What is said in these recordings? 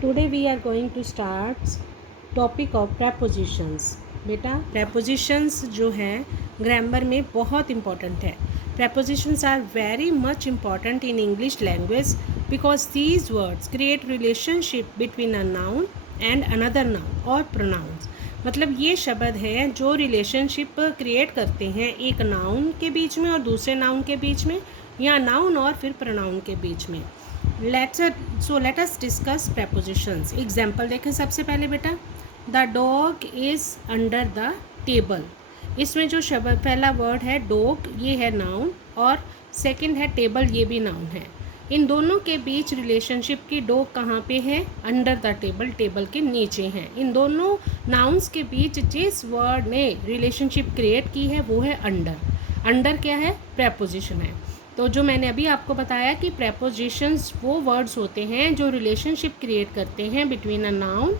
Today we are going to start topic of prepositions। बेटा prepositions जो है grammar में बहुत इम्पॉर्टेंट है। prepositions are very much important in English language because these words create relationship between a noun and another noun or pronouns। मतलब ये शब्द है जो रिलेशनशिप क्रिएट करते हैं एक नाउन के बीच में और दूसरे नाउन के बीच में, या नाउन और फिर प्रोनाउन के बीच में। let us discuss prepositions। Example देखें सबसे पहले बेटा, the dog is under the table. इसमें जो शब्द पहला वर्ड है डॉग, ये है नाउन, और सेकंड है टेबल, ये भी नाउन है। इन दोनों के बीच रिलेशनशिप की डॉग कहाँ पे है? अंडर द टेबल, टेबल के नीचे हैं। इन दोनों नाउन्स के बीच जिस वर्ड ने रिलेशनशिप क्रिएट की है वो है अंडर। अंडर क्या है? प्रेपोजिशन है। तो जो मैंने अभी आपको बताया कि प्रेपोजिशंस वो वर्ड्स होते हैं जो रिलेशनशिप क्रिएट करते हैं बिटवीन अ नाउन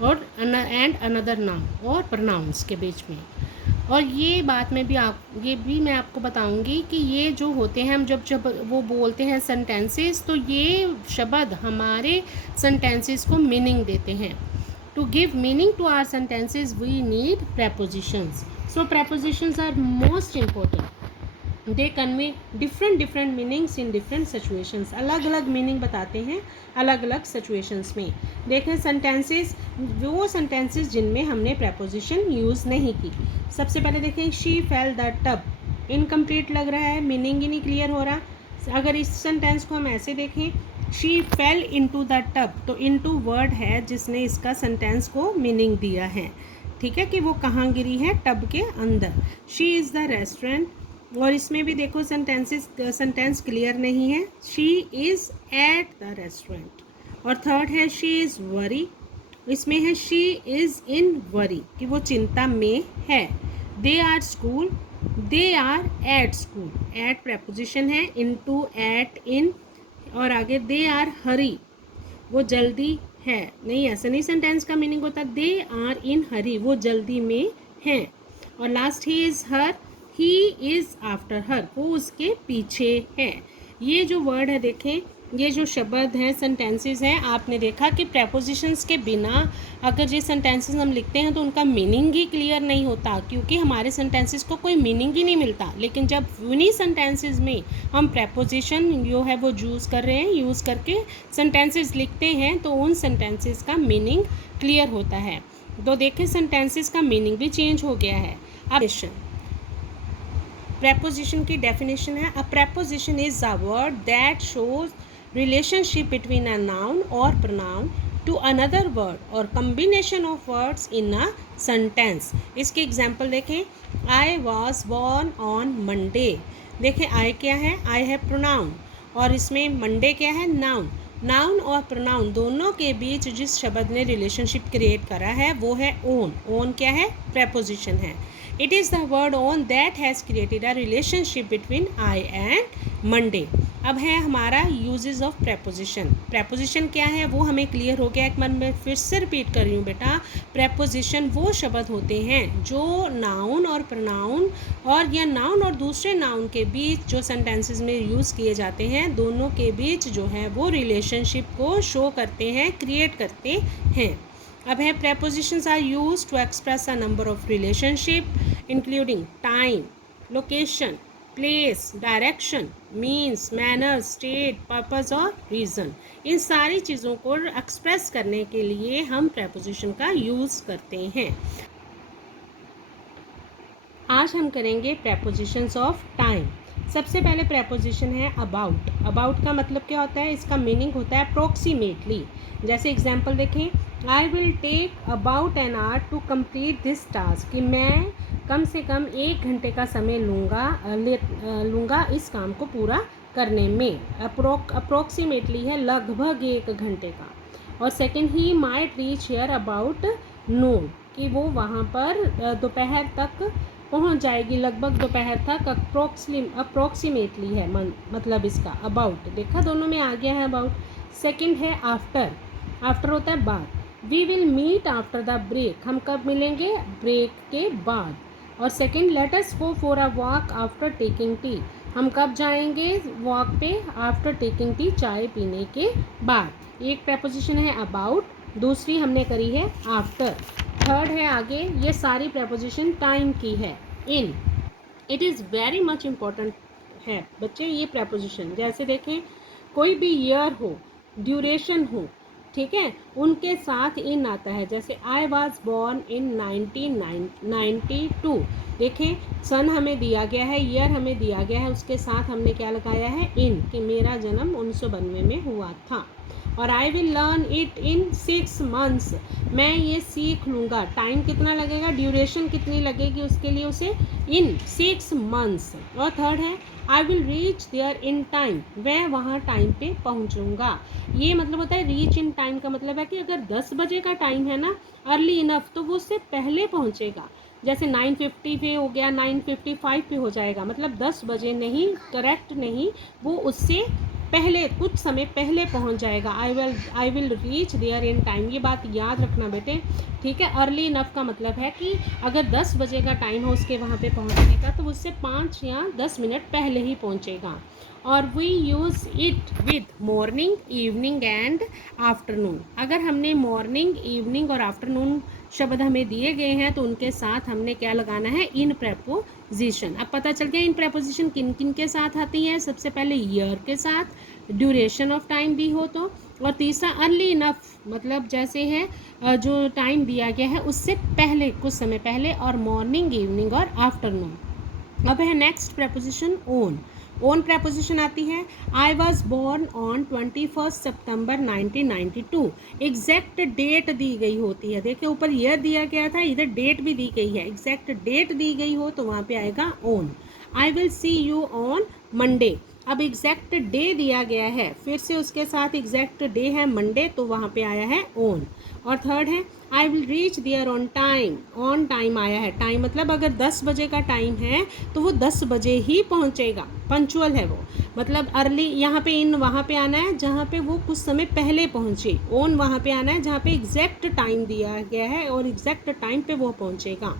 और एंड अनदर नाउन और प्रोनाउंस के बीच में। और ये बात में भी मैं आपको बताऊंगी कि ये जो होते हैं, हम जब वो बोलते हैं सेंटेंसेस, तो ये शब्द हमारे सेंटेंसेस को मीनिंग देते हैं। To give meaning to our sentences we need prepositions. So prepositions are most important. They convey different meanings in different situations. अलग अलग मीनिंग बताते हैं अलग अलग सिचुएशंस में। देखें सेंटेंसेस, वो सेंटेंसेस जिनमें हमने प्रेपोजिशन यूज़ नहीं की। सबसे पहले देखें, she fail the tub. Incomplete लग रहा है, मीनिंग ही नहीं क्लियर हो रहा। अगर इस सेंटेंस को हम ऐसे देखें, she fail into the tub, तो इनटू वर्ड है जिसने इसका सेंटेंस को मीनिंग दिया है। ठीक है, कि वो कहाँ गिरी है? टब के अंदर। शी इज़ द रेस्टोरेंट, और इसमें भी देखो सेंटेंस क्लियर नहीं है। She is at the restaurant. और थर्ड है शी इज़ वरी, इसमें है शी इज़ इन वरी, कि वो चिंता में है। They are school, they are at school. At preposition है, इनटू, एट, इन, और आगे दे आर हरी, वो जल्दी है। नहीं, ऐसा नहीं सेंटेंस का मीनिंग होता। दे आर इन हरी, वो जल्दी में हैं। और last he is her, he is after her, वो उसके पीछे है। ये जो वर्ड है देखें, ये जो शब्द हैं, सेंटेंसेस हैं, आपने देखा कि प्रेपोजिशंस के बिना अगर ये सेंटेंसेस हम लिखते हैं तो उनका मीनिंग ही क्लियर नहीं होता, क्योंकि हमारे सेंटेंसेस को कोई मीनिंग ही नहीं मिलता। लेकिन जब उन्हीं सेंटेंसेस में हम प्रेपोजिशन जो है वो यूज़ कर रहे हैं, यूज़ करके सेंटेंसेस लिखते हैं, तो उन सेंटेंसेस का मीनिंग क्लियर होता है। तो देखें सेंटेंसेस का मीनिंग भी चेंज हो गया है। अब प्रेपोजिशन की डेफिनेशन है, a preposition is a word that shows relationship between a noun और प्रोनाउन टू अनदर वर्ड और combination of words in a sentence. इसके एग्जाम्पल देखें, I was born on Monday. देखें आई क्या है? आई है प्रोनाउन, और इसमें मंडे क्या है? नाउन। नाउन और प्रोनाउन दोनों के बीच जिस शब्द ने रिलेशनशिप क्रिएट करा है वो है ओन। ओन क्या है? प्रेपोजिशन है। It is the word own that has created a relationship between I and Monday. अब है हमारा यूजेस ऑफ प्रेपोजिशन। प्रेपोजिशन क्या है वो हमें क्लियर हो गया। एक बार मैं फिर से रिपीट कर रही हूँ बेटा, प्रेपोजिशन वो शब्द होते हैं जो नाउन और प्रोनाउन और या नाउन और दूसरे नाउन के बीच जो सेंटेंसेस में यूज़ किए जाते हैं, दोनों के बीच जो है वो रिलेशनशिप को शो करते हैं, क्रिएट करते हैं। अब है prepositions are use to express a number of relationship including time, location, place, direction, means, manner, state, purpose और रीज़न। इन सारी चीज़ों को एक्सप्रेस करने के लिए हम प्रेपोजिशन का यूज़ करते हैं। आज हम करेंगे प्रेपोजिशंस ऑफ टाइम। सबसे पहले प्रेपोजिशन है अबाउट। अबाउट का मतलब क्या होता है? इसका मीनिंग होता है अप्रोक्सीमेटली। जैसे एग्जांपल देखें, I will take about an hour to complete this task, कि मैं कम से कम 1 घंटे का समय लूँगा इस काम को पूरा करने में। अप्रोक्सीमेटली है लगभग 1 घंटे का। और second, he might reach here about noon, कि वो वहाँ पर दोपहर तक पहुंच जाएगी, लगभग दोपहर तक। अप्रोक्सीमेटली है मतलब इसका अबाउट। देखा दोनों में आ गया है अबाउट। सेकंड है आफ्टर। आफ्टर होता है बाद। We will meet after the break, हम कब मिलेंगे? ब्रेक के बाद। और second, let us go for a walk after taking tea, हम कब जाएंगे वॉक पे? आफ्टर टेकिंग टी, चाय पीने के बाद। एक प्रपोजिशन है अबाउट, दूसरी हमने करी है आफ्टर, थर्ड है आगे। ये सारी प्रपोजिशन टाइम की है। In, it is very much important है बच्चे ये प्रपोजिशन। जैसे देखें, कोई भी ईयर हो, ड्यूरेशन हो, ठीक है, उनके साथ इन आता है। जैसे आई वॉज बॉर्न इन 1992। देखें, सन हमें दिया गया है, ईयर हमें दिया गया है, उसके साथ हमने क्या लगाया है? इन, कि मेरा जन्म 1992 में हुआ था। और I will learn it in 6 months, मैं ये सीख लूँगा। टाइम कितना लगेगा, ड्यूरेशन कितनी लगेगी उसके लिए? उसे इन 6 months। और थर्ड है I will reach there in time, मैं वहाँ टाइम पे पहुँचूँगा। ये मतलब होता है रीच इन टाइम का मतलब है कि अगर 10 बजे का टाइम है ना, अर्ली इनफ, तो वो उससे पहले पहुँचेगा। जैसे 9:50 पे हो गया, 9:55 पे हो जाएगा, मतलब 10 बजे नहीं, करेक्ट नहीं, वो उससे पहले, कुछ समय पहले पहुंच जाएगा। I will reach there in time, ये बात याद रखना बेटे, ठीक है। अर्ली इनफ का मतलब है कि अगर 10 बजे का टाइम है उसके वहाँ पे पहुँचने का, तो उससे 5 या 10 मिनट पहले ही पहुँचेगा। और we use it with morning, evening and afternoon. अगर हमने मॉर्निंग, इवनिंग और आफ्टरनून शब्द हमें दिए गए हैं, तो उनके साथ हमने क्या लगाना है? इन प्रपोजिशन। अब पता चल गया इन प्रपोजिशन किन किन के साथ आती है। सबसे पहले ईयर के साथ, ड्यूरेशन ऑफ टाइम भी हो तो, और तीसरा अर्ली इनफ, मतलब जैसे है जो टाइम दिया गया है उससे पहले, कुछ समय पहले, और मॉर्निंग, इवनिंग और आफ्टरनून। अब है next preposition on. On preposition आती है, I was born on 21 September 1992। Exact date दी गई होती है। देखिए ऊपर ईयर दिया गया था, इधर डेट भी दी गई है। एग्जैक्ट डेट दी गई हो तो वहाँ पे आएगा own. I will see you on Monday. अब एग्जैक्ट डे दिया गया है, फिर से उसके साथ एग्जैक्ट डे है मंडे, तो वहाँ पे आया है ओन। और थर्ड है I will reach there on time. On time आया है, टाइम मतलब अगर 10 बजे का टाइम है तो वो 10 बजे ही पहुँचेगा, पंचुअल है वो। मतलब अर्ली यहाँ पे इन वहाँ पे आना है जहाँ पे वो कुछ समय पहले पहुँचे। ओन वहाँ पे आना है जहाँ पे एग्जैक्ट टाइम दिया गया है और एग्जैक्ट टाइम पे वो पहुँचेगा।